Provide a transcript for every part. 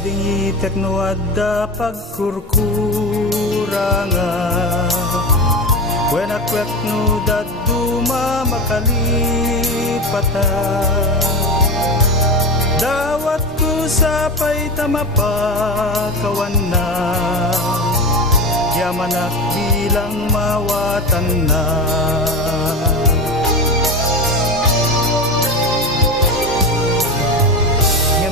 Ading itekno adda pagkurkuranga Wenakwek no daduma makalipata Dawat ko sapay tamapakawan na Yamanak bilang mawatan na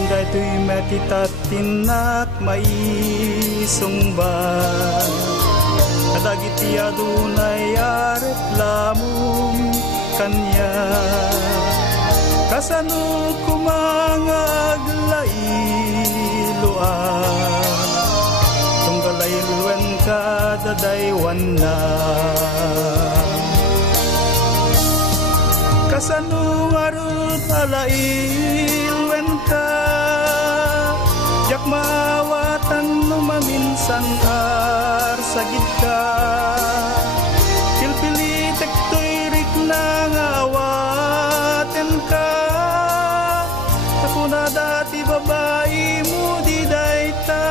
Daytoy metitatinak maisungban Kadagiti adunay aret lamong kanya Kasano kumangaglayluan Tunggalayluan kadadaywan na Kasano arut alailwen ka Jak mawatan no maminsan arsagid ka Pilpilitek to'y na ngawaten ka Ako na dati babae mo di dayta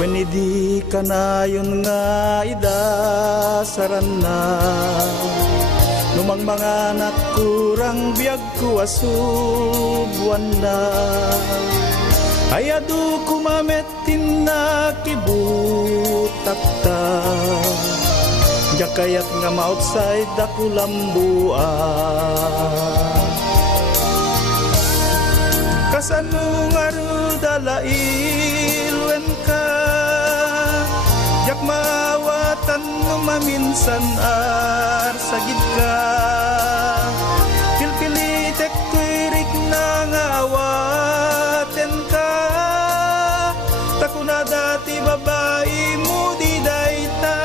When di ka na yun nga idasaran na Numang mga anak kurang biyag ko asubuan na Ayado kumametin na kibutak ta Jakayat nga ma-outside ako lambuan Kasano nga rudalailwen ka Jak mawatan no maminsan arsagid ka Pilpilitek tuirik na ngawaten ka Tako na dati babae mo di dayta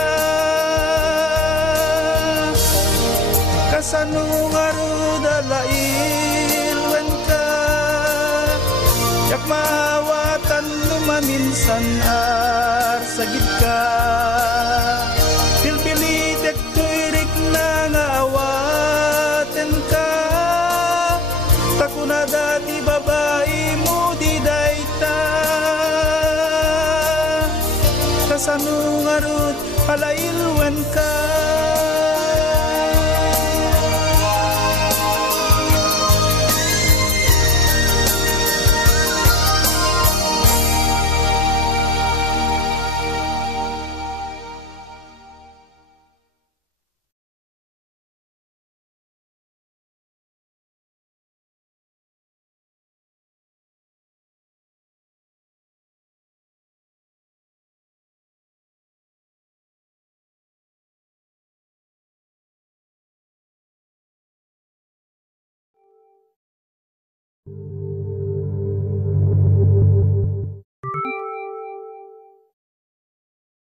Kasano nga rudalailwen ka Jak mawatan no maminsan arsagid ka Pilpilitek tuirik na ngawaten ka Tako na dati babae mo di dayta Kasano nga rut alailwen ka